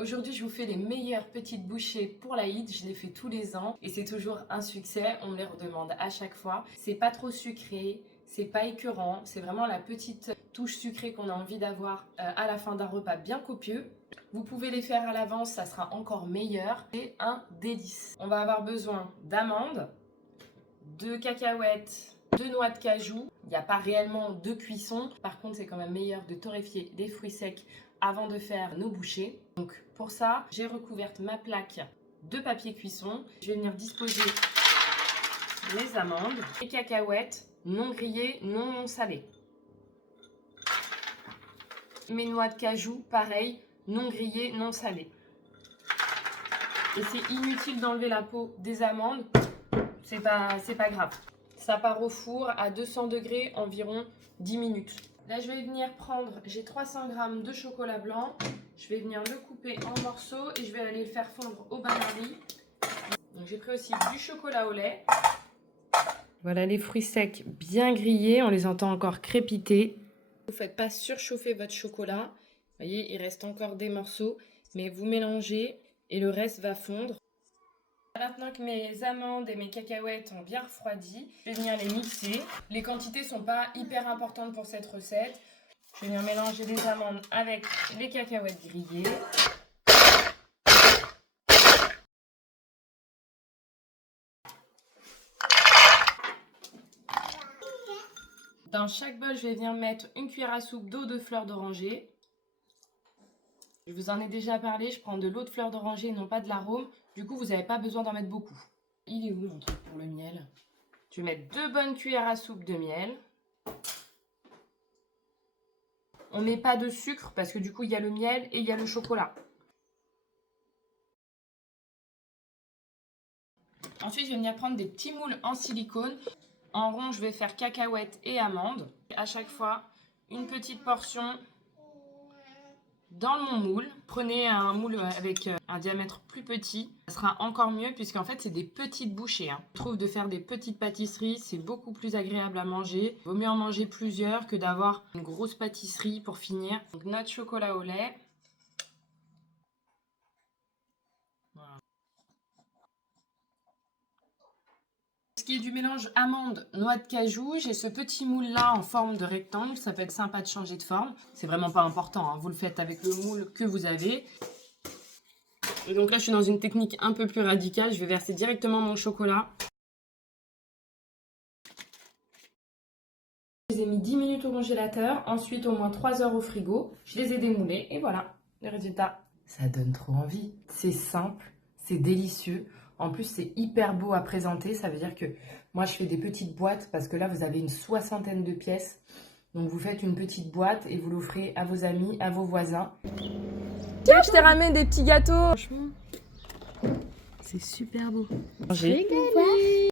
Aujourd'hui, je vous fais les meilleures petites bouchées pour l'Aïd. Je les fais tous les ans et c'est toujours un succès. On me les redemande à chaque fois. C'est pas trop sucré, c'est pas écœurant. C'est vraiment la petite touche sucrée qu'on a envie d'avoir à la fin d'un repas bien copieux. Vous pouvez les faire à l'avance, ça sera encore meilleur. C'est un délice. On va avoir besoin d'amandes, de cacahuètes, de noix de cajou. Il n'y a pas réellement de cuisson. Par contre, c'est quand même meilleur de torréfier les fruits secs avant de faire nos bouchées. Donc pour ça, j'ai recouvert ma plaque de papier cuisson. Je vais venir disposer les amandes, les cacahuètes non grillées, non salées. Mes noix de cajou, pareil, non grillées, non salées. Et c'est inutile d'enlever la peau des amandes, c'est pas grave. Ça part au four à 200 degrés environ 10 minutes. Là, je vais venir prendre, j'ai 300 g de chocolat blanc. Je vais venir le couper en morceaux et je vais aller le faire fondre au bain-marie. Donc, j'ai pris aussi du chocolat au lait. Voilà les fruits secs bien grillés. On les entend encore crépiter. Vous ne faites pas surchauffer votre chocolat. Vous voyez, il reste encore des morceaux. Mais vous mélangez et le reste va fondre. Maintenant que mes amandes et mes cacahuètes ont bien refroidi, je vais venir les mixer. Les quantités ne sont pas hyper importantes pour cette recette. Je vais venir mélanger les amandes avec les cacahuètes grillées. Dans chaque bol, je vais venir mettre une cuillère à soupe d'eau de fleur d'oranger. Je vous en ai déjà parlé, je prends de l'eau de fleur d'oranger, non pas de l'arôme. Du coup, vous n'avez pas besoin d'en mettre beaucoup. Il est où mon truc pour le miel? Je vais mettre 2 bonnes cuillères à soupe de miel. On ne met pas de sucre parce que du coup, il y a le miel et il y a le chocolat. Ensuite, je vais venir prendre des petits moules en silicone. En rond, je vais faire cacahuètes et amandes. À chaque fois, une petite portion dans mon moule. Prenez un moule avec un diamètre plus petit. Ça sera encore mieux puisqu'en fait, c'est des petites bouchées. Je trouve de faire des petites pâtisseries, c'est beaucoup plus agréable à manger. Il vaut mieux en manger plusieurs que d'avoir une grosse pâtisserie pour finir. Donc, notre chocolat au lait. Voilà. Ce qui est du mélange amande, noix de cajou, j'ai ce petit moule là en forme de rectangle, ça peut être sympa de changer de forme. C'est vraiment pas important, hein. Vous le faites avec le moule que vous avez. Et donc là je suis dans une technique un peu plus radicale, je vais verser directement mon chocolat. Je les ai mis 10 minutes au congélateur, ensuite au moins 3 heures au frigo. Je les ai démoulés et voilà le résultat. Ça donne trop envie, c'est simple, c'est délicieux. En plus, c'est hyper beau à présenter. Ça veut dire que moi, je fais des petites boîtes parce que là, vous avez une 60aine de pièces. Donc, vous faites une petite boîte et vous l'offrez à vos amis, à vos voisins. Tiens, je t'ai ramené des petits gâteaux. Franchement, c'est super beau. Manger.